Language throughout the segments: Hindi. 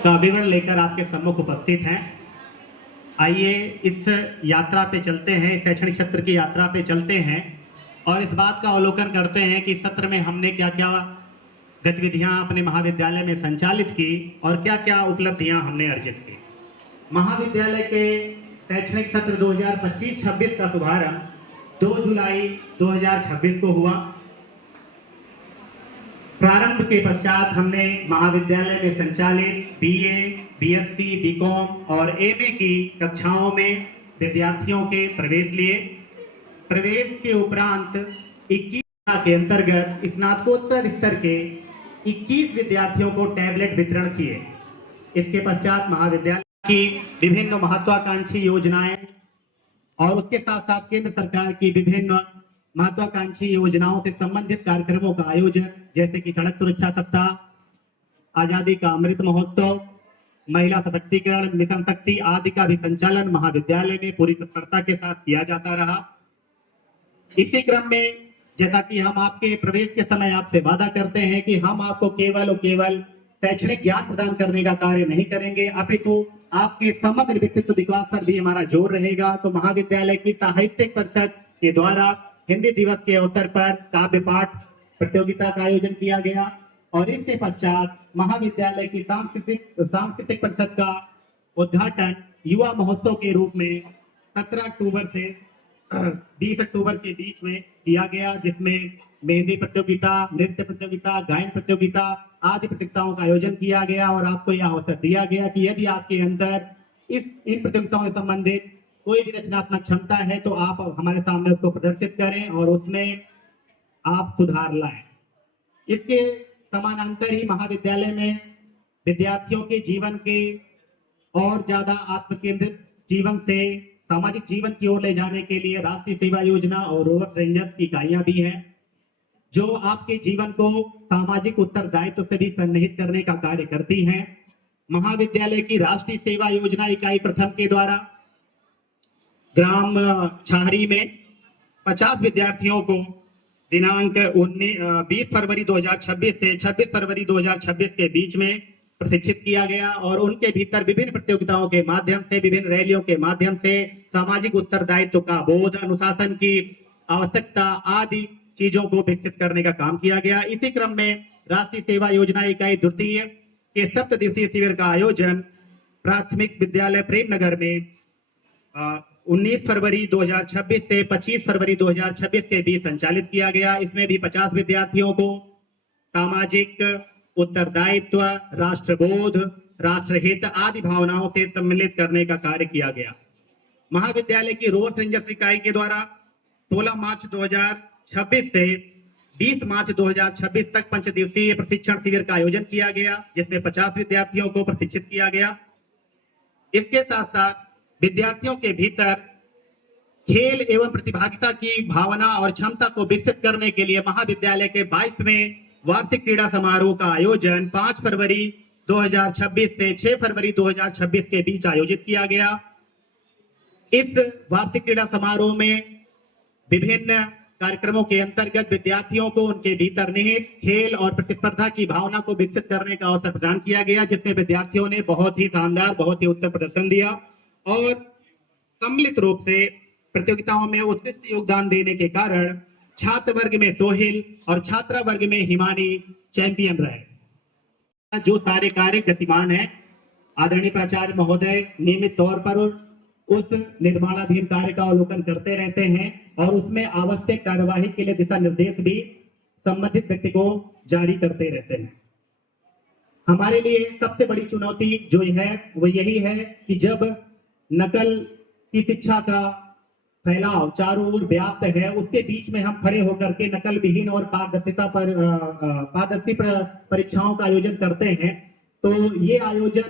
का विवरण लेकर आपके सम्मुख उपस्थित हैं। आइए इस यात्रा पे चलते हैं, इस शैक्षणिक सत्र की यात्रा पे चलते हैं और इस बात का अवलोकन करते हैं कि सत्र में हमने क्या क्या गतिविधियां अपने महाविद्यालय में संचालित की और क्या क्या उपलब्धियां हमने अर्जित की। महाविद्यालय के शैक्षणिक सत्र 2025-26 का शुभारंभ 2 जुलाई 2026 को हुआ। प्रारंभ के पश्चात हमने महाविद्यालय में संचालित बीए, बीएससी, बीकॉम और एमए की कक्षाओं में विद्यार्थियों के प्रवेश लिए। प्रवेश के उपरांत 21 के अंतर्गत स्नातकोत्तर स्तर के 21 विद्यार्थियों को टैबलेट वितरण किए। इसके पश्चात महाविद्यालय की विभिन्न महत्वाकांक्षी योजनाएं और उसके साथ साथ केंद्र सरकार की विभिन्न महत्वाकांक्षी योजनाओं से संबंधित कार्यक्रमों का आयोजन, जैसे कि सड़क सुरक्षा सप्ताह, आजादी का अमृत महोत्सव, महिला सशक्तिकरण मिशन शक्ति आदि का भी संचालन महाविद्यालय में पूरी तत्परता के साथ किया जाता रहा। इसी क्रम में जैसा कि हम आपके प्रवेश के समय आपसे वादा करते हैं कि हम आपको केवल और केवल शैक्षणिक ज्ञान प्रदान करने का कार्य नहीं करेंगे, अपितु आपके समग्र व्यक्तित्व विकास पर भी हमारा जोर रहेगा। तो महाविद्यालय की साहित्यिक परिषद के द्वारा हिंदी दिवस के अवसर पर काव्य पाठ प्रतियोगिता का आयोजन किया गया और इसके पश्चात महाविद्यालय की सांस्कृतिक परिषद का उद्घाटन युवा महोत्सव के रूप में 17 अक्टूबर से 20 अक्टूबर के बीच में किया गया, जिसमें मेहंदी प्रतियोगिता, नृत्य प्रतियोगिता, गायन प्रतियोगिता आदि प्रतियोगिताओं का आयोजन किया गया और आपको यह अवसर दिया गया कि यदि आपके अंदर इन प्रतियोगिताओं से संबंधित कोई भी रचनात्मक क्षमता है तो आप हमारे सामने उसको प्रदर्शित करें और उसमें आप सुधार लाएं। इसके समानांतर ही महाविद्यालय में विद्यार्थियों के जीवन के और ज्यादा आत्मकेंद्रित जीवन से सामाजिक जीवन की ओर ले जाने के लिए राष्ट्रीय सेवा योजना और रोवर्स रेंजर्स की इकाइयां भी हैं, जो आपके जीवन को सामाजिक उत्तरदायित्व से भी सन्निहित करने का कार्य करती हैं। महाविद्यालय की राष्ट्रीय सेवा योजना इकाई प्रथम के द्वारा ग्राम छाहरी में 50 विद्यार्थियों को दिनांक 20 फरवरी 2026 से 26 फरवरी 2026 के बीच में प्रशिक्षित किया गया और उनके भीतर विभिन्न प्रतियोगिताओं के माध्यम से, विभिन्न रैलियों के माध्यम से सामाजिक उत्तरदायित्व का बोध, अनुशासन की आवश्यकता आदि चीजों को विकसित करने का काम किया गया। इसी क्रम में राष्ट्रीय सेवा योजना इकाई द्वितीय के 7 दिवसीय शिविर का आयोजन प्राथमिक विद्यालय प्रेमनगर में 19 फरवरी 2026 से 25 फरवरी 2026 के बीच संचालित किया गया। इसमें भी 50 विद्यार्थियों को सामाजिक उत्तरदायित्व, राष्ट्रबोध, राष्ट्रहित आदि भावनाओं से सम्मिलित करने का कार्य किया गया। महाविद्यालय की रोवर्स रेंजर्स इकाई के द्वारा 16 मार्च 2026 से 20 मार्च 2026 तक 5 दिवसीय प्रशिक्षण शिविर का आयोजन किया गया, जिसमें 50 विद्यार्थियों को प्रशिक्षित किया गया। इसके साथ साथ विद्यार्थियों के भीतर खेल एवं प्रतिभागिता की भावना और क्षमता को विकसित करने के लिए महाविद्यालय के 22वें वार्षिक क्रीड़ा समारोह का आयोजन 5 फरवरी 2026 से 6 फरवरी 2026 के बीच आयोजित किया गया। इस वार्षिक क्रीड़ा समारोह में विभिन्न कार्यक्रमों के अंतर्गत विद्यार्थियों को उनके भीतर निहित खेल और प्रतिस्पर्धा की भावना को विकसित करने का अवसर प्रदान किया गया, जिसमें विद्यार्थियों ने बहुत ही शानदार, बहुत ही उत्तम प्रदर्शन दिया और सम्मिलित रूप से प्रतियोगिताओं में उत्कृष्ट योगदान देने के कारण छात्र वर्ग में सोहिल और छात्रा वर्ग में हिमानी चैंपियन रहे। जो सारे कार्य गतिमान है, आदरणीय प्राचार्य महोदय नियमित तौर पर उस निर्माणाधीन कार्य का अवलोकन करते रहते हैं और उसमें आवश्यक कार्यवाही के लिए दिशा निर्देश भी संबंधित व्यक्ति को जारी करते रहते हैं। हमारे लिए सबसे बड़ी चुनौती जो है वो यही है कि जब नकल की शिक्षा का फैलाव चारों ओर व्याप्त है, उसके बीच में हम खड़े होकर के नकल विहीन और पारदर्शी परीक्षाओं का आयोजन करते हैं, तो ये आयोजन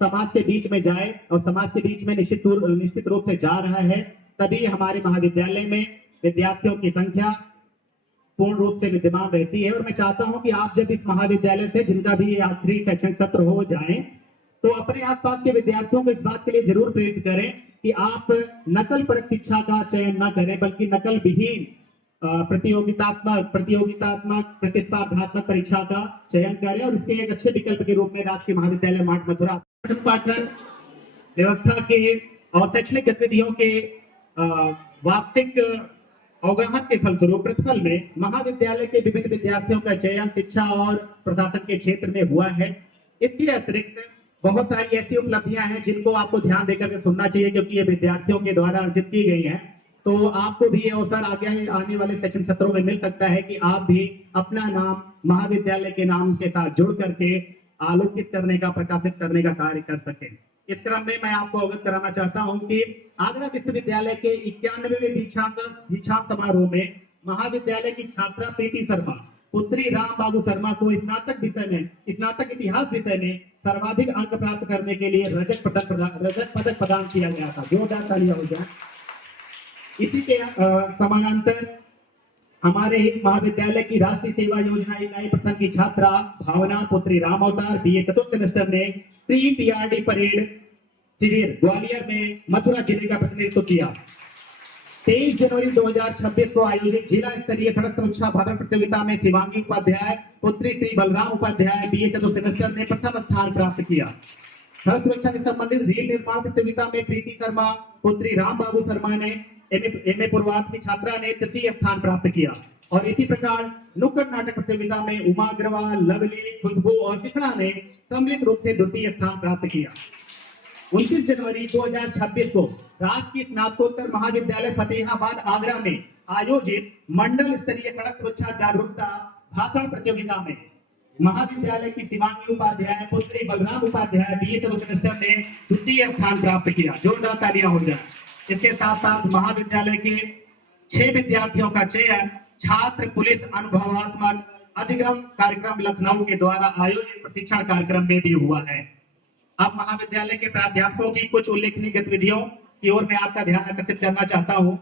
समाज के बीच में जाए और समाज के बीच में निश्चित रूप से जा रहा है, तभी हमारे महाविद्यालय में विद्यार्थियों की संख्या पूर्ण रूप से विद्यमान रहती है। और मैं चाहता हूं कि आप जब इस महाविद्यालय से, जिनका भी ये आखिरी शैक्षणिक सत्र हो जाए, तो अपने आसपास के विद्यार्थियों को इस बात के लिए जरूर प्रेरित करें कि आप नकल परक शिक्षा का चयन न करें, बल्कि नकल विहीन प्रतियोगितात्मक प्रतिस्पर्धात्मक परीक्षा का चयन करें और इसके एक अच्छे विकल्प के रूप में राजकीय महाविद्यालय माठ मथुरा पाठन व्यवस्था के और शैक्षणिक गतिविधियों के वार्षिक अवगमन के फलस्वरूप प्रतिफल में महाविद्यालय के विभिन्न विद्यार्थियों का चयन शिक्षा और प्रशासन के क्षेत्र में हुआ है। इसके अतिरिक्त बहुत सारी ऐसी उपलब्धियां हैं जिनको आपको ध्यान देकर के सुनना चाहिए, क्योंकि ये विद्यार्थियों के द्वारा अर्जित की गई हैं। तो आपको भी ये अवसर आगे आने वाले शैक्षणिक सत्रों में मिल सकता है कि आप भी अपना नाम महाविद्यालय के नाम के साथ जुड़ करके आलोकित करने का, प्रकाशित करने का कार्य कर सकें। इस क्रम में मैं आपको अवगत कराना चाहता हूं कि आगरा विश्वविद्यालय के 91वें दीक्षांत समारोह में महाविद्यालय की छात्रा प्रीति शर्मा पुत्री राम बाबू शर्मा को स्नातक इतिहास विषय में सर्वाधिक अंक प्राप्त करने के लिए रजत पदक प्रदान किया गया था। जोरदार तालियां हो जाए। इसी के समानांतर हमारे ही महाविद्यालय की राष्ट्रीय सेवा योजना इकाई प्रथम की छात्रा भावना पुत्री राम अवतार बीए चतुर्थ सेमेस्टर ने प्री पीआरडी परेड शिविर ग्वालियर में मथुरा जिले का प्रतिनिधित्व किया। 23 जनवरी 2026 को आयोजित जिला स्तरीय सड़क सुरक्षा भाषण प्रतियोगिता में शिवांगी उपाध्याय पुत्री श्री बलराम उपाध्याय बीए चतुर्थ सेमेस्टर ने प्रथम स्थान प्राप्त किया। सड़क सुरक्षा से संबंधित रेल निर्माण प्रतियोगिता में प्रीति शर्मा पुत्री राम बाबू शर्मा ने एमए पूर्वार्ध की छात्रा ने तृतीय स्थान प्राप्त किया। और इसी प्रकार नुक्कड़ नाटक प्रतियोगिता में उमा अग्रवाल, लवली, खुशबू और कृष्णा ने सम्मिलित रूप से द्वितीय स्थान प्राप्त किया। 29 जनवरी 2026 को राजकीय स्नातकोत्तर महाविद्यालय फतेहाबाद आगरा में आयोजित मंडल स्तरीय सड़क सुरक्षा जागरूकता भाषण प्रतियोगिता में महाविद्यालय की शिवांगी उपाध्याय पुत्री बलराम उपाध्याय बीए चतुर्थ सेमेस्टर ने द्वितीय स्थान प्राप्त किया। जोरदार तालियां हो जाए। इसके साथ साथ महाविद्यालय के 6 विद्यार्थियों का चयन छात्र पुलिस अनुभवात्मक अधिगम कार्यक्रम लखनऊ के द्वारा आयोजित प्रशिक्षण कार्यक्रम में भी हुआ है। अब महाविद्यालय के प्राध्यापकों की कुछ उल्लेखनीय गतिविधियों की ओर मैं आपका ध्यान आकर्षित करना चाहता हूं।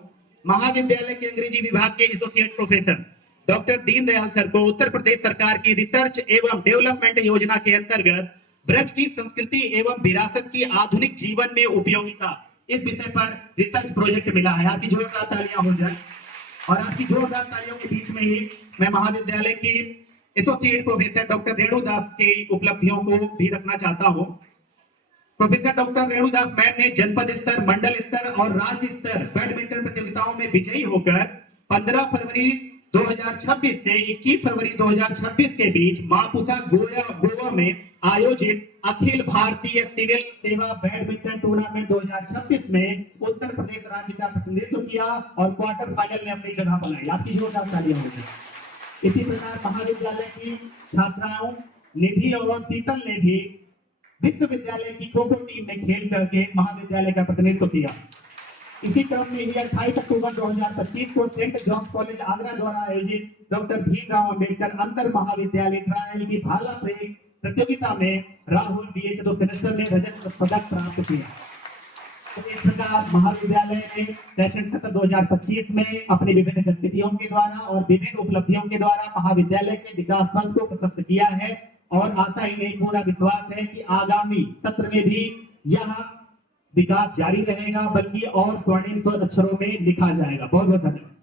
महाविद्यालय के अंग्रेजी विभाग के associate professor doctor Deendayal sir को उत्तर प्रदेश सरकार की रिसर्च एवं डेवलपमेंट योजना के अंतर्गत ब्रज की संस्कृति एवं विरासत की आधुनिक जीवन में उपयोगिता इस विषय पर रिसर्च प्रोजेक्ट मिला है। आपकी जोरदार तालियां हो जाए। और आपकी जोरदार तालियों के बीच में ही मैं महाविद्यालय की एसोसिएट प्रोफेसर डॉक्टर रेणुदास की उपलब्धियों को भी रखना चाहता हूं। प्रोफेसर डॉक्टर रेणुदास मैम ने जनपद स्तर, मंडल स्तर और राज्य स्तर बैडमिंटन प्रतियोगिताओं में विजयी होकर 15 फरवरी 2026 से 21 फरवरी 2026 के बीच मापुसा गोवा में आयोजित अखिल भारतीय सिविल सेवा बैडमिंटन टूर्नामेंट 2026 में उत्तर प्रदेश राज्य का प्रतिनिधित्व किया और क्वार्टर फाइनल में अपनी जगह बनाई। आपकी जोरदार तालियां हो जाए। इसी प्रकार महाविद्यालय की छात्राओं निधि और शीतल ने भी विश्वविद्यालय की खो खो टीम में खेल करके महाविद्यालय का प्रतिनिधित्व किया। इसी क्रम में ही 28 अक्टूबर 2025 को सेंट जॉन्स कॉलेज आगरा द्वारा आयोजित डॉक्टर भीमराव अंबेडकर अंतर महाविद्यालय ट्रायल की भाला फेंक प्रतियोगिता में राहुल बीए चतुर्थ सेमेस्टर ने रजत पदक प्राप्त किया। तो इस प्रकार महाविद्यालय ने शैक्षणिक सत्र 2025 में अपनी विभिन्न गतिविधियों के द्वारा और विभिन्न उपलब्धियों के द्वारा महाविद्यालय के विकास पथ को प्रशस्त किया है और आशा ही नहीं पूरा विश्वास है कि आगामी सत्र में भी यह विकास जारी रहेगा, बल्कि और स्वर्णिम अक्षरों में लिखा जाएगा। बहुत बहुत धन्यवाद।